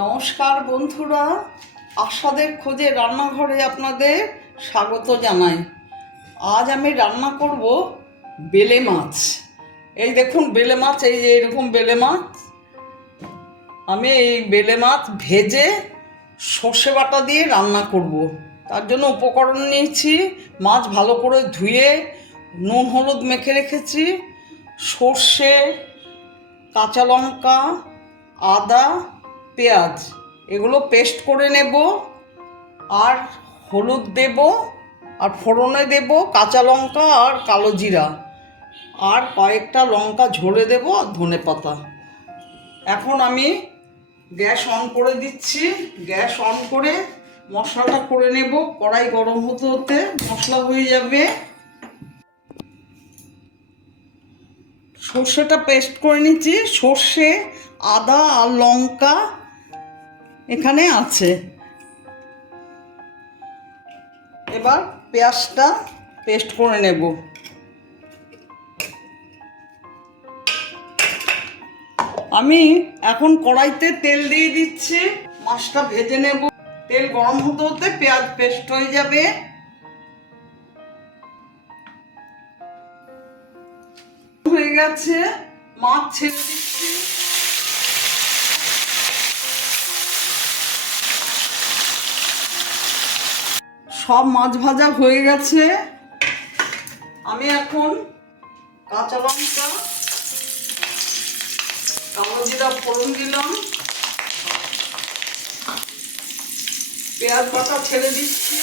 নমস্কার বন্ধুরা, আশাদের খোঁজে রান্নাঘরে আপনাদের স্বাগত জানাই। আজ আমি রান্না করব বেলে মাছ। এই দেখুন বেলে মাছ, এই যে এরকম বেলে মাছ। আমি এই বেলে মাছ ভেজে সর্ষে বাটা দিয়ে রান্না করব। তার জন্য উপকরণ নিয়েছি, মাছ ভালো করে ধুয়ে নুন হলুদ মেখে রেখেছি, সর্ষে, কাঁচা লঙ্কা, আদা, পেঁয়াজ, এগুলো পেস্ট করে নেব। আর হলুদ দেব, আর ফোড়নে দেব কাঁচা লঙ্কা আর কালো জিরা, আর কয়েকটা লঙ্কা ঝোলে দেব, আর ধনে পাতা। এখন আমি গ্যাস অন করে দিচ্ছি। গ্যাস অন করে মশলাটা করে নেব। কড়াই গরম হতে হতে মশলা হয়ে যাবে। সর্ষেটা পেস্ট করে নিচ্ছি। সর্ষে, আদা আর লঙ্কা এখানে আছে। এবার পেঁয়াজটা পেস্ট করে নেব। আমি এখন কড়াইতে তেল দিয়ে দিচ্ছি, মাছটা ভেজে নেব। তেল গরম হতে হতে পেঁয়াজ পেস্ট হয়ে যাবে। হয়ে গেছে, মাছ ছেড়ে দিচ্ছি। সব মাছ ভাজা হয়ে গেছে। আমি এখন কাঁচা লঙ্কা, কালো জিরা ফোড়ন দিলাম, পেঁয়াজ বাটা ছেড়ে দিচ্ছি।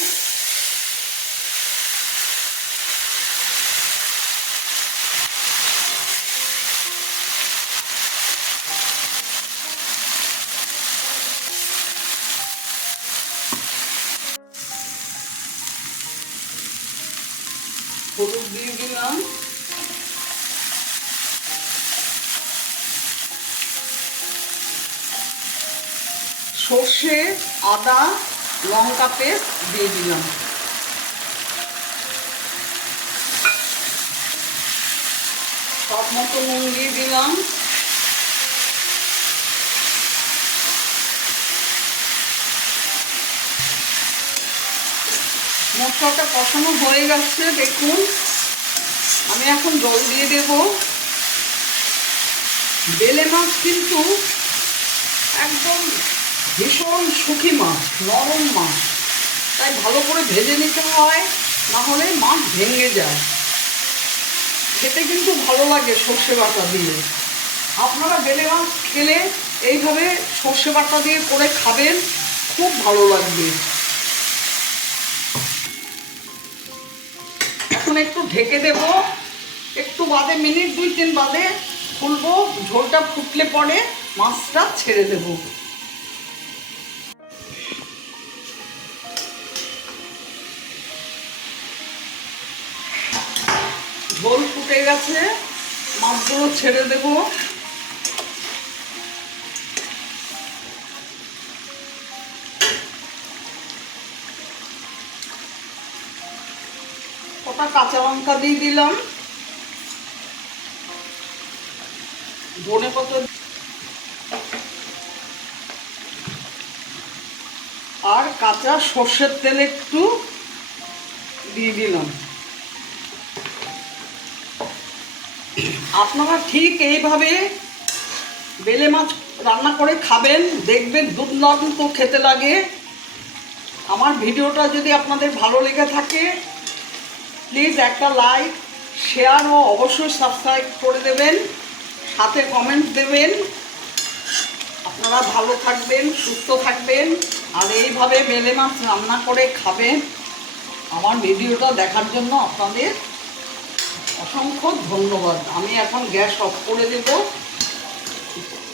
হলুদ দিয়ে দিলাম, সর্ষে, আদা, লঙ্কা পেস্ট দিয়ে দিলাম। সব মতো নুন দিয়ে দিলাম। মশলাটা কষানো হয়ে গেছে, দেখুন। আমি এখন জল দিয়ে দেব। বেলে মাছ কিন্তু একদম ভীষণ শুকি মাছ, নরম মাছ, তাই ভালো করে ভেজে নিতে হয়, না হলে মাছ ভেঙে যায়। খেতে কিন্তু ভালো লাগে সর্ষে বাটা দিয়ে। আপনারা বেলে মাছ খেলে এইভাবে সর্ষে বাটা দিয়ে করে খাবেন, খুব ভালো লাগবে। এখন একটু ঢেকে দেব, একটু বাদে মিনিট 2-3 বাদে খুলবো। ঝোলটা ফুটলে পরে মাছটা ছেড়ে দেব। ঝোল ফুটে গেছে, মাছগুলো ছেড়ে দেব। কটা কাঁচা লঙ্কা দিয়ে দিলাম, ধনে পাতা আর কাঁচা সর্ষের তেল একটু দিয়ে দিলাম। আপনারা ঠিক এইভাবে বেলে মাছ রান্না করে খাবেন, দেখবেন দুর্দান্ত খেতে লাগে। আমার ভিডিওটা যদি আপনাদের ভালো লেগে থাকে, প্লিজ একটা লাইক, শেয়ার ও অবশ্যই সাবস্ক্রাইব করে দেবেন, সাথে কমেন্ট দেবেন। আপনারা ভালো থাকবেন, সুস্থ থাকবেন, আর এইভাবে বেলে মাছ রান্না করে খাবেন। আমার ভিডিওটা দেখার জন্য আপনাদের অসংখ্য ধন্যবাদ। আমি এখন গ্যাস অফ করে দেব,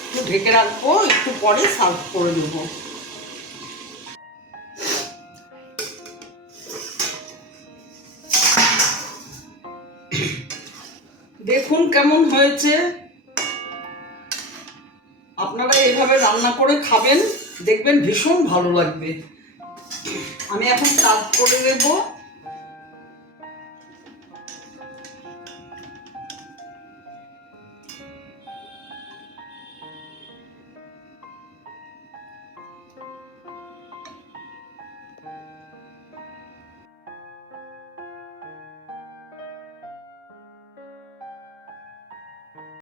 একটু ঢেকে রাখবো, একটু পরে সার্ভ করে দেব। দেখুন কেমন হয়েছে। আপনারা এইভাবে রান্না করে খাবেন, দেখবেন ভীষণ ভালো লাগবে। আমি এখন সার্ভ করে দেব।